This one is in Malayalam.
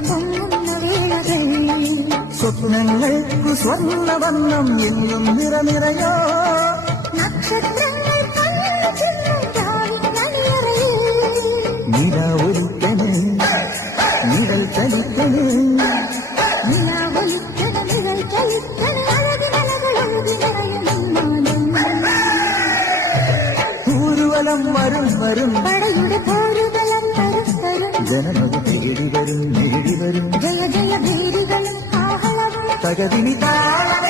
കണ്ണുകൾ സ്വപ്നങ്ങൾക്കു സ്വർണ്ണവർണ്ണം എന്നും നിറനിറയോ നില ഒലിക്കണ് നിഴൽ ചലിക്കണ് ൂരുവലം വരും വരും പടയുടെ പോരുവലം തരും തരും ജനമത് തേടി വരും നേടി വരും ജയ ജയ ഭേരികളും ആഹളവും തകതിനി താള